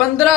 15